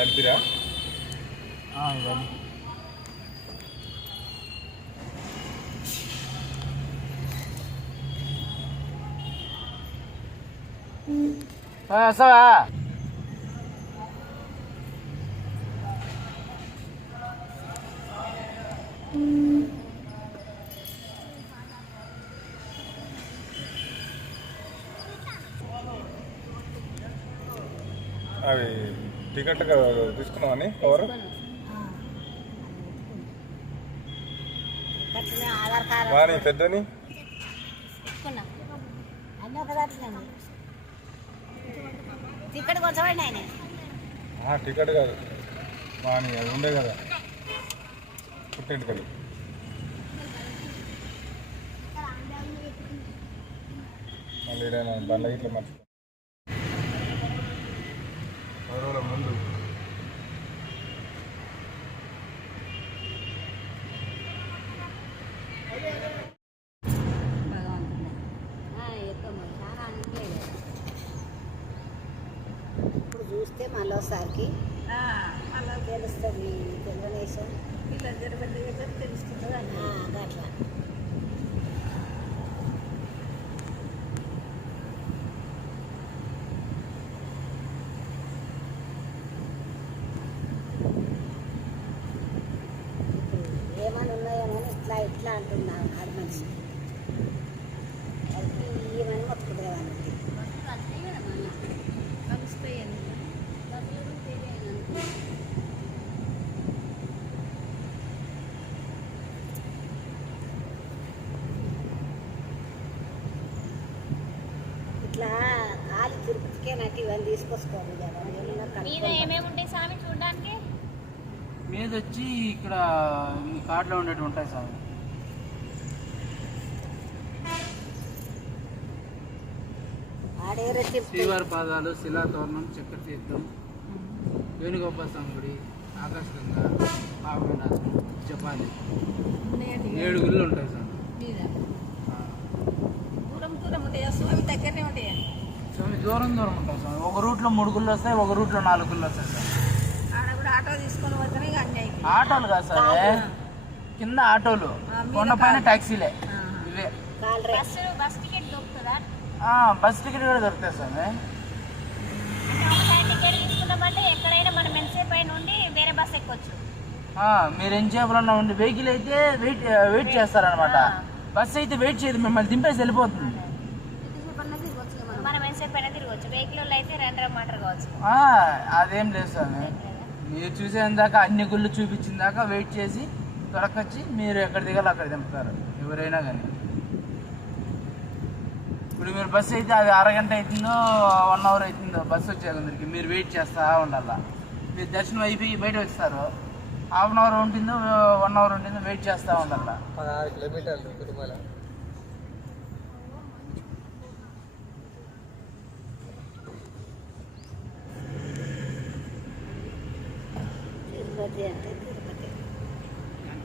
అడిపిరా వస్తావా? అవి టికెట్ తీసుకున్నామని కవర్ వాణి పెద్దని టికెట్ కొంచెం టికెట్ కాదు వాణి అది ఉండే కదా పుట్టింటికలు మళ్ళీ ఏదైనా బండ్ల ఇట్లా మర్చిపో 10 రోజుల ముందు ఇప్పుడు చూస్తే మళ్ళీ ఒకసారికి అలా తెలుస్తుంది తెలుగునేషన్ ఇట్లా జరగబడి తెలుస్తుంది అట్లా ఏమైనా ఉన్నాయేమో ఇట్లా ఇట్లా అంటున్నాను ఆడ మనిషి అది ఏమని మొత్తుకుంటే వాళ్ళకి ఇట్లా కాలి తిరుపతికే నాకు ఇవన్నీ తీసుకొచ్చుకోవాలి కదా ఏమేమి ఉంటాయి స్వామి చూడడానికి మీద వచ్చి ఇక్కడ మీ కార్డులో ఉండేవి ఉంటాయి సార్. శ్రీవారి పాదాలు, శిలాతోరణం, చక్కెర తీర్థం, వేణుగోపాల స్వామి గుడి, ఆకాశగంగా, ఆవినాథం, జపాలి 7 గుళ్ళు ఉంటాయి సార్. దూరం ఉంటాయా స్వామి? దగ్గరనే ఉంటాయా స్వామి? దూరం ఉంటాయి స్వామి. ఒక రూట్లో 3 గుళ్ళు వస్తాయి, ఒక రూట్లో 4 గుళ్ళు వస్తాయి సార్. ఆటో తీసుకొని పోతేనే ఆటోలు కాదు సార్, కింద ఆటోలు, కొండ పైన ట్యాక్సీలే ఇవే. బస్ టికెట్ దొరుకుతుందా? బస్ టికెట్ కూడా దొరుకుతాయి స్వామి. టికెట్ తీసుకున్నామంటే ఎక్కడైనా మనం ఎంతసేపు పైన ఉండి వేరే బస్ ఎక్కొచ్చు. మీరు ఎంతసేపులో ఉండి వెహికల్ అయితే వెయిట్ చేస్తారనమాట. బస్ అయితే వెయిట్ చేయదు, మిమ్మల్ని దింపేసి వెళ్ళిపోతుంది. మనం ఎంతసేపు పైన తిరగచ్చు. వెహికల్ అయితే 2 మాటర్ కావచ్చు. అదేం లేదు స్వామి, మీరు చూసేదాకా అన్ని గుళ్ళు చూపించిన దాకా వెయిట్ చేసి దొరకొచ్చి మీరు ఎక్కడ దిగాలో అక్కడ దింపుతారు ఎవరైనా కానీ. ఇప్పుడు మీరు బస్సు అయితే అది అరగంట అవుతుందో 1 అవర్ అవుతుందో బస్సు వచ్చేందరికి మీరు వెయిట్ చేస్తూ ఉండాల. మీరు దర్శనం అయిపోయి బయట వస్తారు, 1/2 అవర్ ఉంటుందో 1 అవర్ ఉంటుందో వెయిట్ చేస్తూ ఉండాల. 16 కిలోమీటర్లు తిరుమల.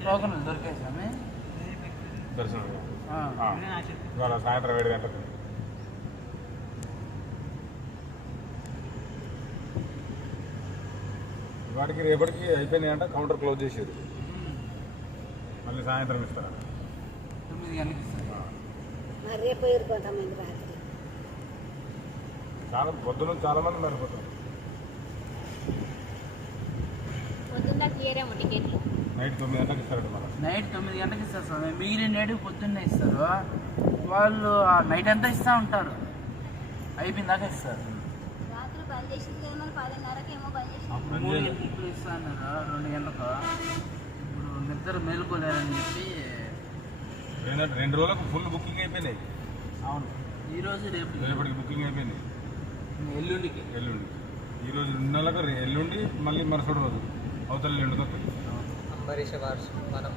టోకన్లు దొరికాయి స్వామి. దర్శనం ఇవాళ సాయంత్రం 7 గంటలకు. వాటికి రేపటికి అయిపోయినాయి అంట, కౌంటర్ క్లోజ్ చేసేది. మళ్ళీ సాయంత్రం ఇస్తారా? 9 గంటలకు ఇస్తారు. చాలా పొద్దున చాలా మంది మరిపోతారు. పొద్దున్న క్లియరేమో టికెట్లు. నైట్ 9 గంటలకు ఇస్తారండి. నైట్ 9 గంటలకు ఇస్తారు స్వామి. మిగిలిన నేడు పొద్దున్నే ఇస్తారు. వాళ్ళు నైట్ అంతా ఇస్తూ ఉంటారు, అయిపోయిన దాకా ఇస్తారు. రాత్రి బంద్ చేసింది కదా, మరి 10:30కి ఏమో బంద్ చేసింది. 3 గంటలకు ఇప్పుడు ఇస్తా అన్నారు, 2 గంటలకు. ఇప్పుడు నిద్ర మేలుకోలేరని చెప్పి 2 రోజులకు ఫుల్ బుకింగ్ అయిపోయినాయి. అవును, ఈరోజు రేపటికి బుకింగ్ అయిపోయినాయి. ఎల్లుండికి ఈరోజు 2 నెలలకు ఎల్లుండి మళ్ళీ మరుసటి రోజు అవతల ఎల్లుండితో అంబరీష వార్షిక మనం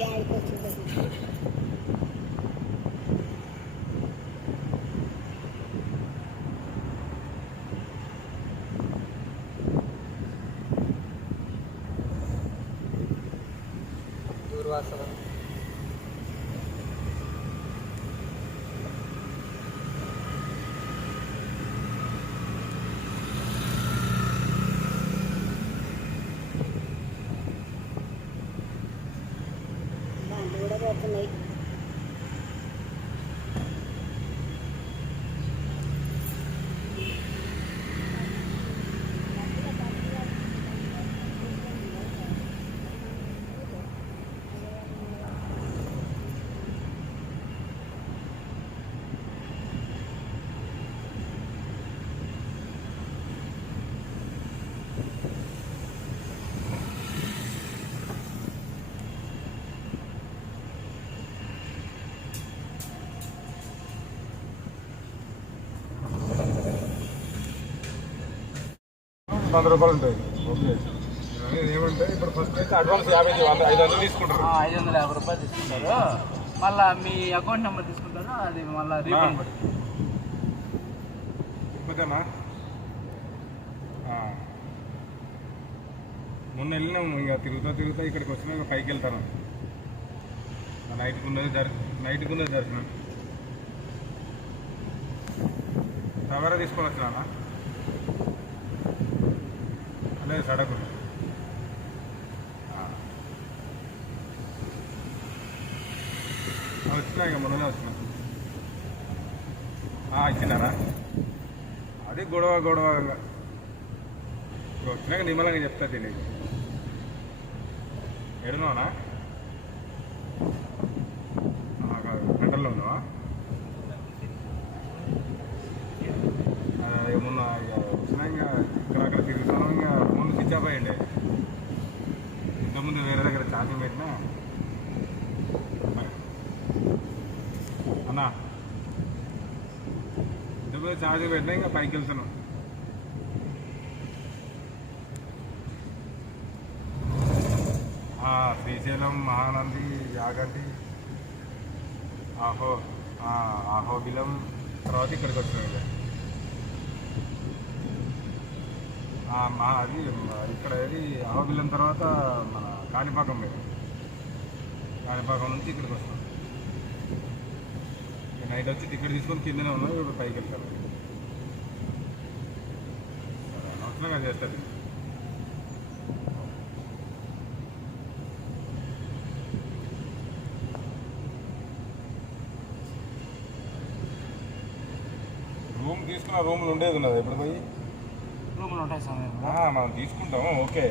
Yeah, పూర్వాసనం. దాంట్లో కూడా పోతున్నాయి. ₹100 ఉంటాయి. ఓకే, ఏమంటే ఇప్పుడు ఫస్ట్ అయితే అడ్వాన్స్ 500 తీసుకుంటారు. 550 రూపాయలు తీసుకుంటారు. మళ్ళీ మీ అకౌంట్ నెంబర్ తీసుకుంటారు, అది మళ్ళీ రీఫండ్ పడుతుంది. ఇప్పుడేనా మొన్న వెళ్ళినాము, ఇంకా తిరుగుతా ఇక్కడికి వచ్చినా ఇంకా పైకి వెళ్తాను. నైట్కి ఉన్నది దర్శనం. టవరా తీసుకొని వచ్చినా లేదు సడకు వచ్చినా ఇక మొన్ననే వచ్చినా. ఇచ్చినారా? అది గొడవ ఇప్పుడు వచ్చినాక నిమ్మలంగా చెప్తా తెలియదు. ఎడున్నావునా? గంటల్లో ఉన్నావా? ఏమన్నా ఇక వచ్చినా ఇంకా ఇక్కడ తిరుగుతాను. ఇంకా ముందు స్విచ్ ఆఫ్ అయ్యండి. ఇంతకుముందు వేరే దగ్గర ఛార్జింగ్ పెట్టినా అన్నా, ఇంతకుముందు ఛార్జింగ్ పెట్టినా ఇంకా పైకి వెళ్తాను. శ్రీశైలం, మహానంది, యాగంటి, ఆహోబిలం తర్వాత ఇక్కడికి వచ్చినాం. అది ఇక్కడ ఏది ఆహోబిలం తర్వాత మన కాణిపాకం నుంచి ఇక్కడికి వస్తాం. నైట్ వచ్చి టికెట్ తీసుకొని కిందనే ఉన్నాం. ఇప్పుడు పైకి వెళ్తాను. అవసరంగా చేస్తుంది. రూమ్ తీసుకున్న రూమ్లు ఉండేది ఉన్నది. ఎప్పుడు పోయి రూమ్లు ఉంటాయి సమయం మనం తీసుకుంటాం. ఓకే,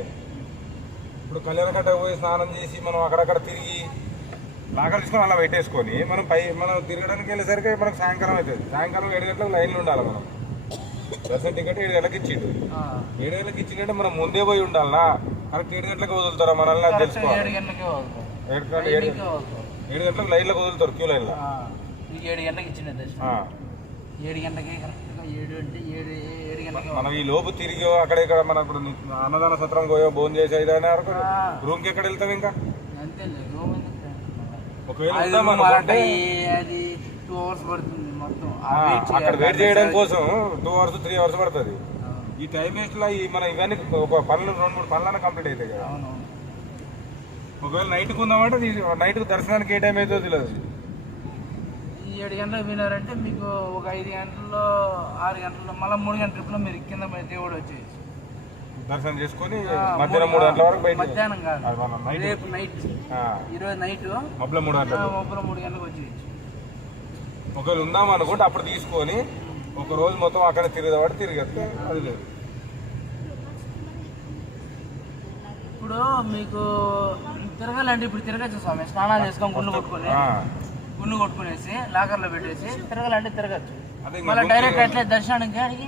ఇప్పుడు కళ్యాణకట్ట పోయి స్నానం చేసి మనం అక్కడక్కడ తిరిగి లాకర్ తీసుకొని అలా పెట్టేసుకొని మనం తిరగడానికి వెళ్ళేసరికి మనకు సాయంకాలం అవుతుంది. సాయంకాలం 7 గంటలకు లైన్లో ఉండాలి. మనం దర్శనం టికెట్ 7 గంటలకు ఇచ్చిండు. 7 గంటలకు ఇచ్చిందంటే మనం ముందే పోయి ఉండాలనా? కరెక్ట్ 7 గంటలకు వదులుతారా మనల్ని? అది తెలుసుకోవాలి. 7 గంటలకే 7 గంటలకు లైన్లోకి వదులుతారు, క్యూ లైన్లో. 7 గంటలకు ఇచ్చిండే దర్శనం. 7 గంటలకి కరెక్ట్గా 7 అంటే 7 గంటలకి మనం ఈ లోపు తిరిగి అక్కడ ఇక్కడ మన ఇప్పుడు అన్నదాన సత్రం పోయో భోజనం చేసి అయినా రూమ్కి ఎక్కడ వెళ్తాం? ఇంకా అంతే రూమ్ ఒకవేళ అది 2 అవర్స్ పడుతుంది మొత్తం. అక్కడ వెయిట్ చేయడం కోసం 2 అవర్స్ 3 అవర్స్ పడుతుంది. ఈ టైం వేస్ట్లో మన ఇవన్నీ ఒక పనులు 2-3 పనులన్నా కంప్లీట్ అవుతాయి కదా. ఒకవేళ నైట్కి ఉందామంటే నైట్కి దర్శనానికి ఏ టైం అవుతుందో తెలియదు. 7 గంటలకు పోయినారంటే మీకు ఒక 5 గంటల్లో 6 గంటల్లో మళ్ళీ 3 గంటల ట్రిప్లో మీరు కింద దేవుడు వచ్చేసి దర్శనం చేసుకొని మధ్యాహ్నం 3 గంటల వరకు బయట. మధ్యాహ్నం కాదు, రేపు నైట్, ఈరోజు నైట్ మబ్బులో 3 గంటలకు వచ్చేయచ్చు. ఒకవేళ ఉందాం అనుకుంటే అప్పుడు తీసుకొని ఒక రోజు మొత్తం అక్కడ తిరిగేవాడు తిరిగేస్తే అది లేదు. ఇప్పుడు మీకు తిరగాలంటే ఇప్పుడు తిరగచ్చు స్వామి. స్నానాలు చేసుకొని గుండు కొట్టుకునేసి లాకర్లో పెట్టేసి తిరగాలంటే తిరగచ్చు. మళ్ళీ డైరెక్ట్ అట్లే దర్శనానికి అడిగి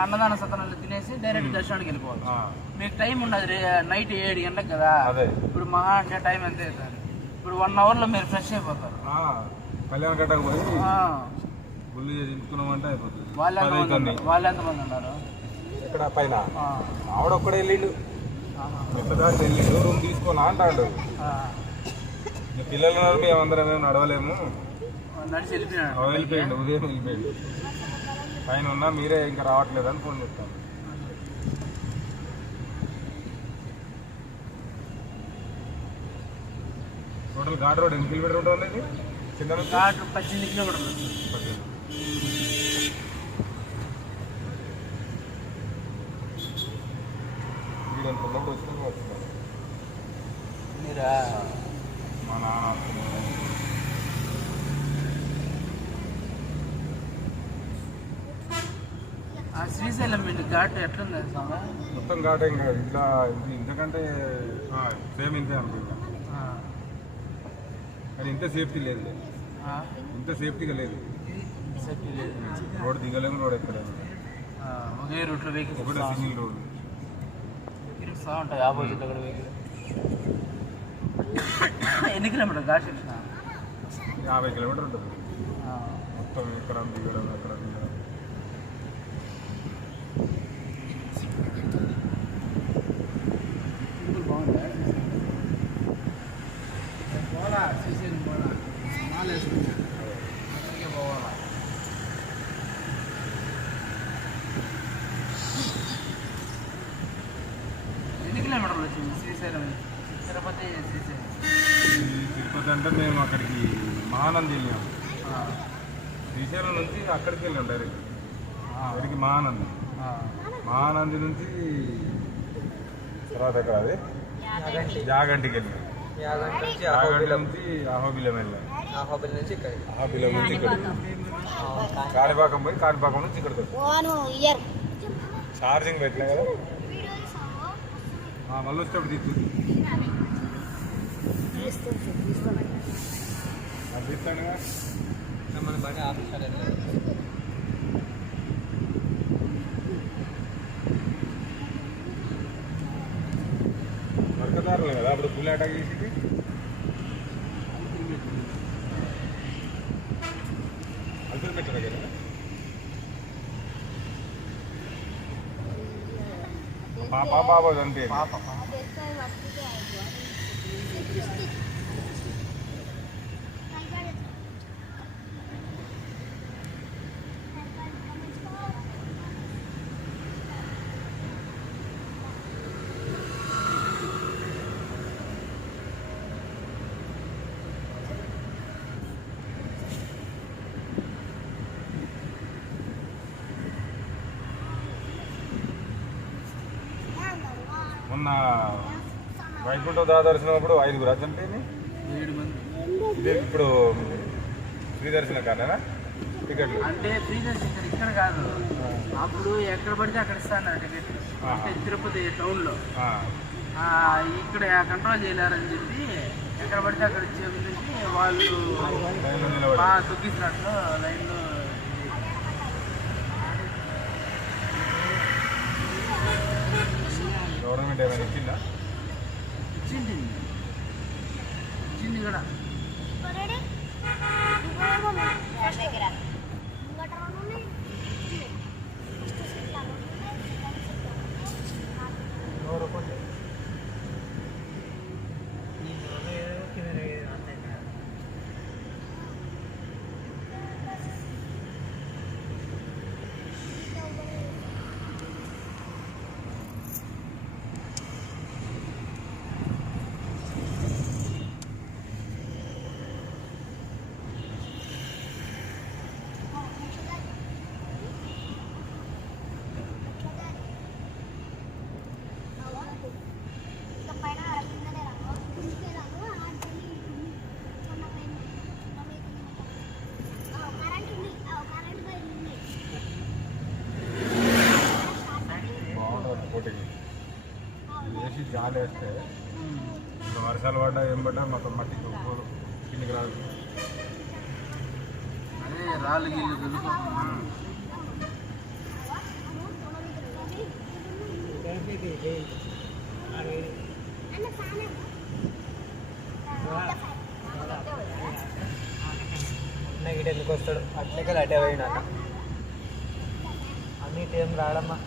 అన్నదాన సత్రంలో తినేసి డైరెక్ట్ దర్శనానికి వెళ్ళిపోవచ్చు. మీకు టైం ఉండదు. నైట్ 7 గంటలకు కదా. ఇప్పుడు మహా అంటే టైం ఎంత అవుతుంది? ఇప్పుడు 1 అవర్లో మీరు ఫ్రెష్ అయిపోతారు. కళ్యాణ కట్టకు పోయి గుళ్ళు దింపుకున్నామంటే అయిపోతుంది. వాళ్ళు ఎంతమంది ఉన్నారు ఇక్కడ పైన? ఆవిడ ఒక్కడే వెళ్ళిండు, దాకా వెళ్ళిండు. రూమ్ తీసుకోనా అంటాడు. పిల్లలు ఉన్నారు, మేమందరం మేము నడవలేము, నడిచి వెళ్ళిపోయిండు. ఉదయం వెళ్ళిపోయిండు. పైన ఉన్నా మీరే ఇంకా రావట్లేదని ఫోన్ చెప్తాను. టోటల్ ఘాట్ రోడ్ ఎన్ని కిలోమీటర్ ఉంటుంది ఇది చిన్న నుంచి ఘాటు 18 కిలోమీటర్లు. 18. వీడంత ఉన్నప్పుడు వచ్చినా వస్తున్నారు మీరా మా నాన్న వస్తున్నారు. ఆ శ్రీశైలం మీకు ఘాటు ఎట్లుంది స్వామి? మొత్తం ఘాటే ఇంకా ఇట్లా ఇది ఇంతకంటే సేమ్ ఇంతే అనుకుంటా కానీ ఇంత సేఫ్టీ లేదు ఇంత సేఫ్టీగా లేదు. సేఫ్టీ లేదు. రోడ్ దిగలేము రోడ్ ఎక్కలేము ఒకే రూట్లో ఒకటే వెహికల్స్ సింగిల్ రోడ్ తిరుగుతూ ఉంటాయి ఆపోజిట్ అక్కడ వెహికల్. ఎన్ని కిలోమీటర్ ఘాట్ సెక్షన్? 50 కిలోమీటర్ ఉంటుంది మొత్తం ఎక్కడ దిగడం ఎక్కడ దిగడం. బాగుందా పోలా శ్రీశైలం పోలా వేసుకుంటా అక్కడికే పోవాలా. ఎన్ని కిలోమీటర్లు వచ్చింది శ్రీశైలం తిరుపతి శ్రీశైలం? తిరుపతి అంటే మేము అక్కడికి మహానంది వెళ్ళాము. శ్రీశైలం నుంచి అక్కడికి వెళ్ళాం డైరెక్ట్ అక్కడికి మహానంది. మహానంది నుంచి తర్వాత ఎక్కడ అది యాగంటికి వెళ్ళాం. యాగంటి నుంచి అహోబిలం వెళ్ళాం. అహోబిలం నుంచి ఇక్కడ కాణిపాకం పోయి కాణిపాకం నుంచి ఇక్కడికి ఛార్జింగ్ పెట్టినా కదా మళ్ళీ వచ్చేటప్పుడు తీసుకుంది తీస్తానుగా మన బండి ఆఫీసర్ వర్కదారులు కదా అప్పుడు పులి అటాక్ చేసింది. అల్పేరు పెట్టారు కదా పాప అంతే మొన్న వైకుంఠ దర్శనం అప్పుడు 5 అంటే 7 మంది. ఇదే ఇప్పుడు ఫ్రీ దర్శనం కాదా టికెట్లు అంటే ఫ్రీ దర్శనం ఇక్కడ కాదు, అప్పుడు ఎక్కడ పడితే అక్కడ ఇస్తాను టికెట్. అంటే తిరుపతి టౌన్లో ఇక్కడ కంట్రోల్ చేయలేరని చెప్పి ఎక్కడ పడితే అక్కడ ఇచ్చేసి వాళ్ళు తొక్కిస్తున్నట్లు లైన్లో. గవర్నమెంట్ ఏమైనా ఇచ్చిందా? ఇచ్చింది కూడా. వేసి జాలి వేస్తే ఇప్పుడు వర్షాలు పడ్డా ఏం పడ్డా మొత్తం మట్టి కిందికి రాదు. అదే రాళ్ళు గీళ్ళు చదువుకోకుండా ఇటు ఎందుకు వస్తాడు అట్లకే అటే పోయినా అన్నిటి ఏం రాడమ్మా.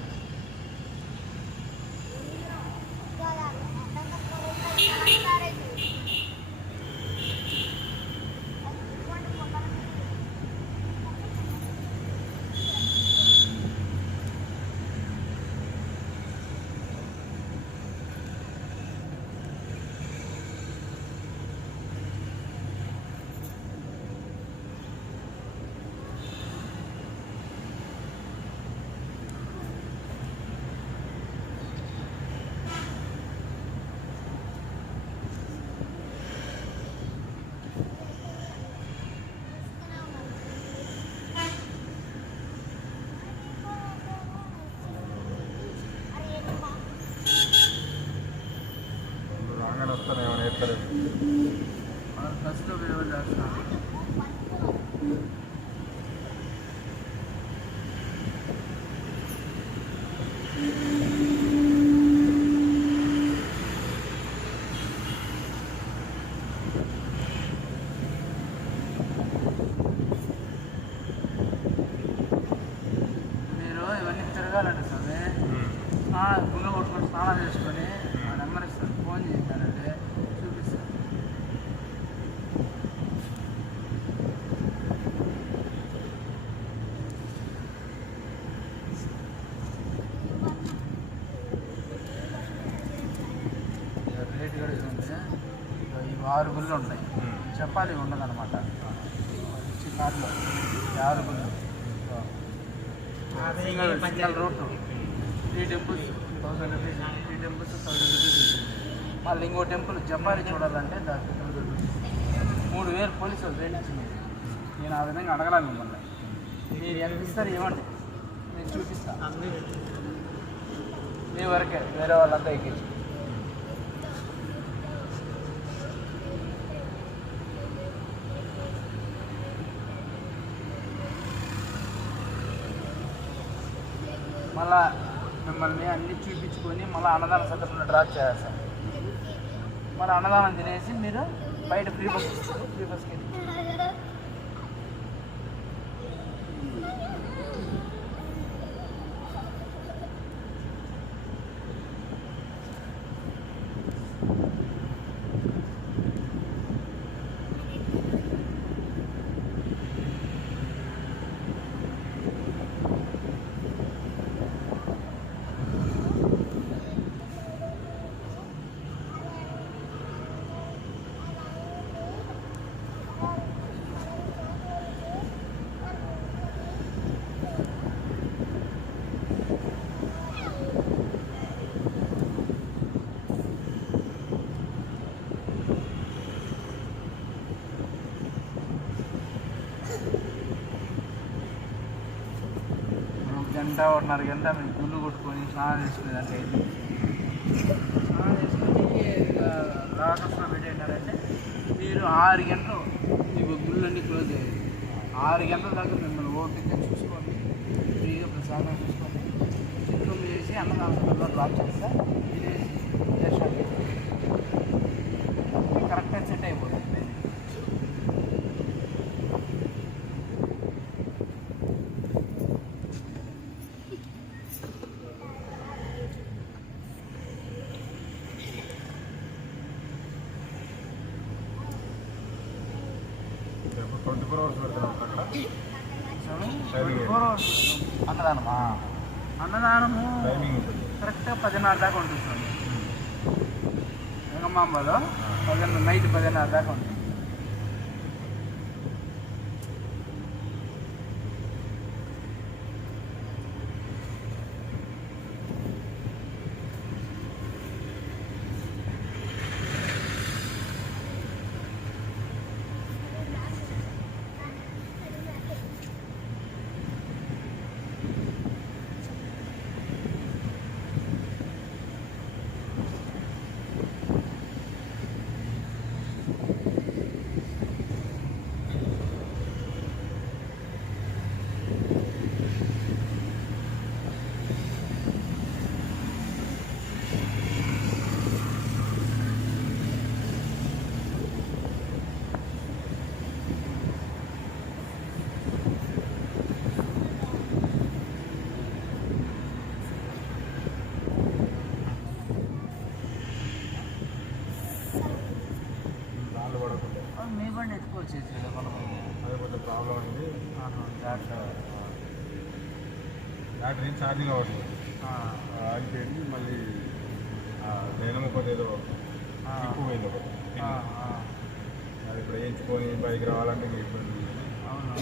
వస్తాను ఏమైనా ఎత్తలేదు. బస్సులో విలువ చేస్తున్నాను. మీరు ఇవన్నీ తిరగాలండి స్వామి. గుళ్ళు కొట్టుకొని స్నానం చేసుకొని ఆ నెంబర్ ఇస్తాను, ఫోన్ చేశానంటే చూపిస్తాను. రేట్ కూడా చూడండి, ఇవి 6 గుళ్ళు ఉంటాయి. చెప్పాలి ఉండదన్నమాట. కార్లో 6 గుళ్ళు, single route, 3 temples 1000 rupees, 3 temples 1000 rupees ఉంటుంది. మళ్ళీ ఇంకో టెంపుల్ జపాలి చూడాలంటే దానికి 1000 రూపీస్. 3000 పోలీసులు రేట్ ఇచ్చింది. నేను ఆ విధంగా అడగలేను మిమ్మల్ని. మీరు ఎంత ఇస్తారు ఇవ్వండి, నేను చూపిస్తాను. మీ వరకే, వేరే వాళ్ళంతా ఎక్కించు. మళ్ళా మిమ్మల్ని అన్నీ చూపించుకొని మళ్ళీ అన్నదాన సందర్భంలో డ్రాప్ చేస్తాం. మరి అన్నదానం తినేసి మీరు బయట ఫ్రీ బస్ ఇస్తారు, ఫ్రీ బస్కి వెళ్ళి గంట 1.5 గంట మీరు గుళ్ళు కొట్టుకొని స్నానం చేసుకునేదానికి అయితే స్నానం చేసుకొని లాకర్స్లో పెట్టేటారంటే మీరు 6 గంటలు మీకు గుళ్ళన్నీ క్లోజ్ అయ్యాయి. 6 గంటల దాకా మిమ్మల్ని ఓపిక చూసుకొని ఫ్రీగా ప్రసాదం చూసుకొని చిత్రం చేసి అన్నదానంలో డ్రాప్ చేస్తే తినేసి దర్శనం కరెక్ట్గా సెట్ అయిపోతుంది. రేపు 24 hours పెడతాను అక్కడ. 24 hours అన్నదానమా? అన్నదానము టైమింగ్ ఉంటుంది. కరెక్ట్గా 10:30 దాకా ఉంటుంది. వెంగమాంబలో నైట్ 10:30 దాకా ఉంటుంది. మీ బండి ఎత్తుకోవచ్చేసి అదే కొంచెం ప్రాబ్లం ఉంది. బ్యాటరీ ఛార్జింగ్ అవ్వట్లేదు. ఆగిపోయింది. మళ్ళీ నేను ఒకటి ఏదో చిక్కు పోయింది ఒకటి. అది ఇప్పుడు వేయించుకొని బైక్ రావాలంటే మీకు ఇబ్బంది. అవును.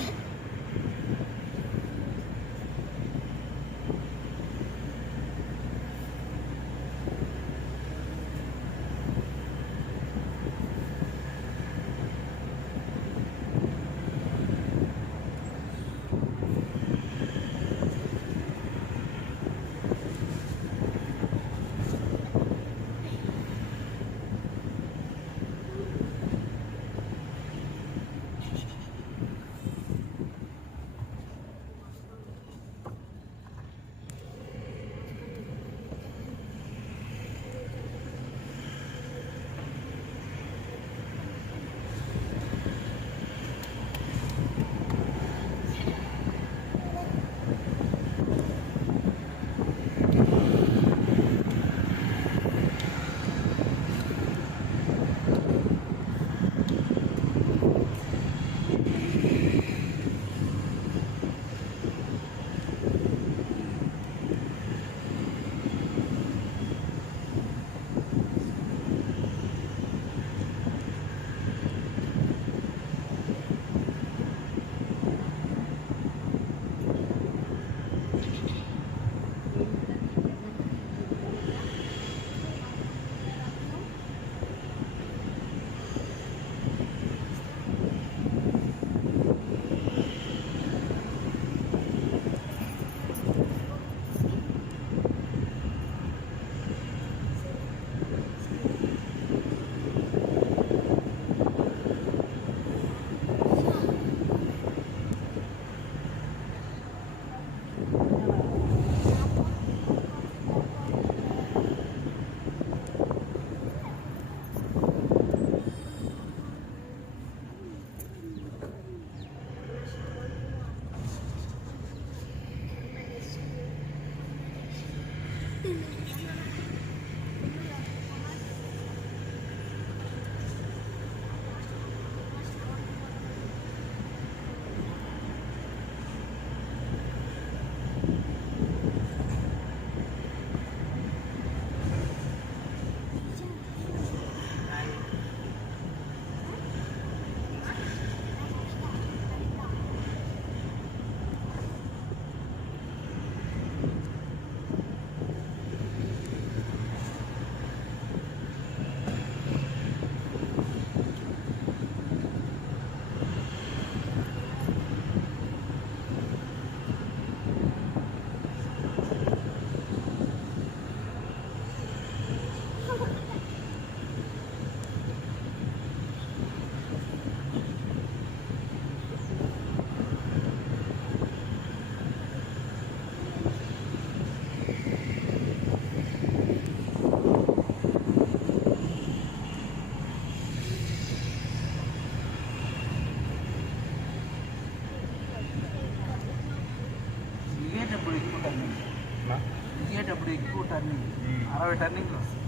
60 టర్నింగ్లు వస్తాయి.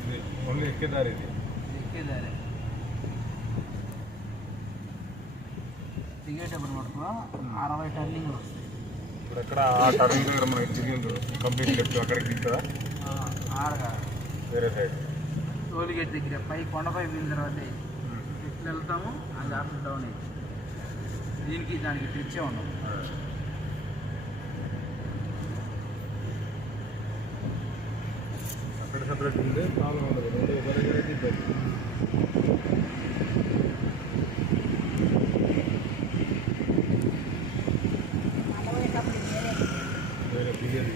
ఇది ఓన్లీ ఎక్కేదారి ఇది. ఎక్కేదారే. దిగేటప్పుడు మటుకు 60 టర్నింగ్లు వస్తాయి. ఇప్పుడు ఎక్కడ ఆ టర్నింగ్ దగ్గర మనకి తిరిగింది కంప్లీట్ లెఫ్ట్ అక్కడికి దిగుతుందా? ఆడగా వేరే సైడ్ టోల్ గేట్ దగ్గర పై కొండపై పోయిన తర్వాత ఎట్లా వెళ్తాము అది అప్ డౌన్ అయ్యి దీనికి దానికి తెచ్చే ఉండవు. అక్కడ సపరేట్ ఉంది, ప్రాబ్లం ఉండదు. రెండు దగ్గర అయితే ఇబ్బంది. అలవైనప్పుడు వేరే క్లియర్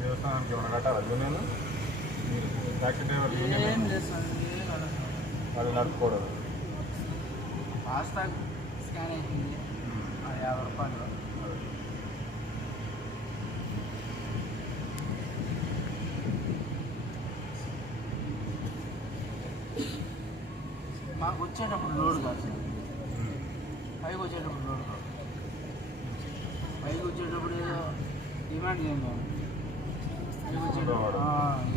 దేవస్థానానికి ఏమైనా కట్టాలా యూనియన్? మీరు ట్యాక్సీ డ్రైవర్ ఏం యూనియన్ చేస్తాను వాళ్ళు నడుపుకోవడం. ఫాస్టాగ్ స్కాన్ అవుతుంది 50 రూపాయలు. మాకు వచ్చేటప్పుడు లోడ్ కాదు సార్, పైకి వచ్చేటప్పుడు లోడ్ కాదు. పైకి వచ్చేటప్పుడు ఏదో డిమాండ్ చేయండి మేము. పైకి వచ్చేటప్పుడు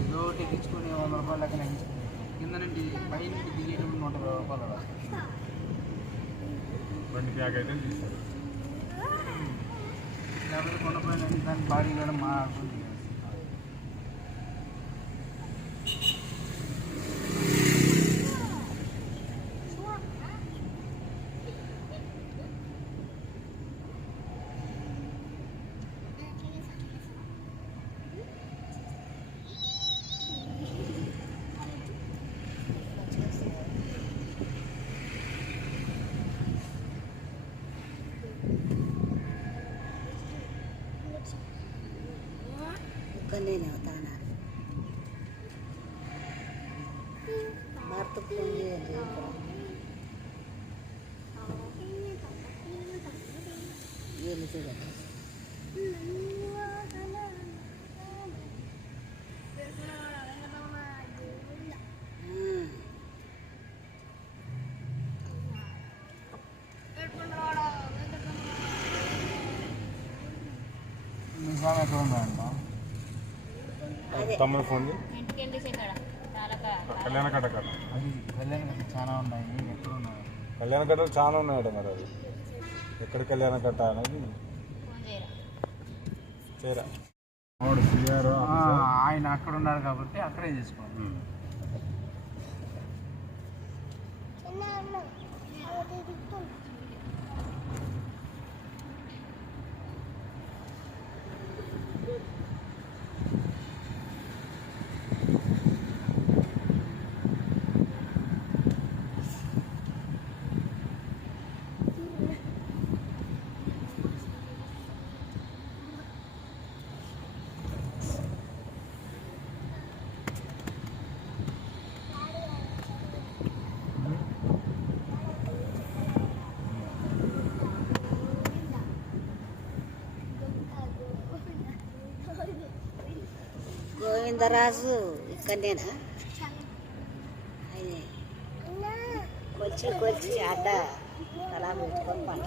ఏదో ఎక్కించుకొని 100 రూపాయలు లెక్కన ఎక్కించుకుని కింద నుండి పై నుండి దిగేటప్పుడు 120 రూపాయలు రాదు. బండి ప్యాక్ అయితే తీస్తారు. లేకపోతే కొండపైన దాని బాడీ కూడా మాట్లాడుకుంటుంది. నేను అవుతాను భర్త ఫోన్ చేయాలి. వీళ్ళు చూడండి నిజాం ఎక్కడ ఉందంట? తమ్ముడు ఫోన్ ఇంటికి వెళ్ళేసి ఇక్కడ కళ్యాణ కట్ట కట్ట అది కళ్యాణ కట్ట చాలా ఉన్నాయి. ఎక్కడ ఉన్నాయి కళ్యాణ కట్టలు చాలా ఉన్నాయట. మరి అది ఎక్కడ కళ్యాణ కట్ట అనేది ఫోన్ చేయరా? చేయరా వాడు సిఆర్ ఆయన అక్కడ ఉన్నారు కాబట్టి అక్కడే చేసుకోండి. గోవిందరాజు ఇక్కడనేనా? ఆయన కొలిచి కొలిచి అడ్డ అలా పెట్టుకొని పంట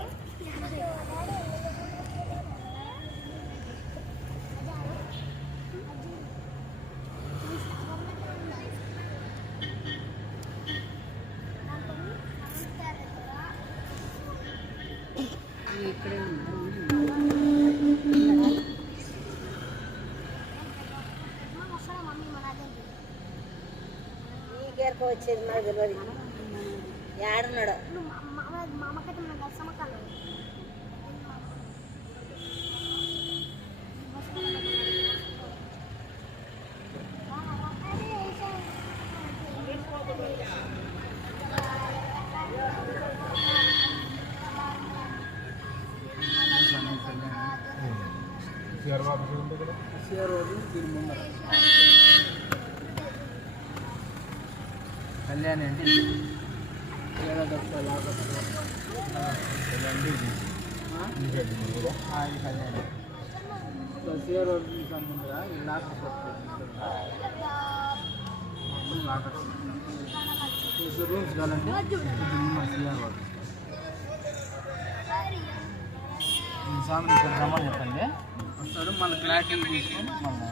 ఎక్కడికో వచ్చేది నాకు తెలియదు ఏడున్నాడు సిఆర్ ఆఫీస్ ఉంది కదా. కళ్యాణి అంటే ఏదో దొరుకుతుంది ఎలాంటి ఇది? ఈ సైడ్ ఉంది కదా. ఇది కళ్యాణి సిఆర్ రోడ్ ముందుగా ఈ లాకర్స్ లాకర్స్ రూమ్స్ కావాలంటే సిఆర్ రోడ్ సామాన్ ఇక్కడ సామాన్ చెప్పండి వస్తాడు మన క్లారిటీ తీసుకొని మళ్ళీ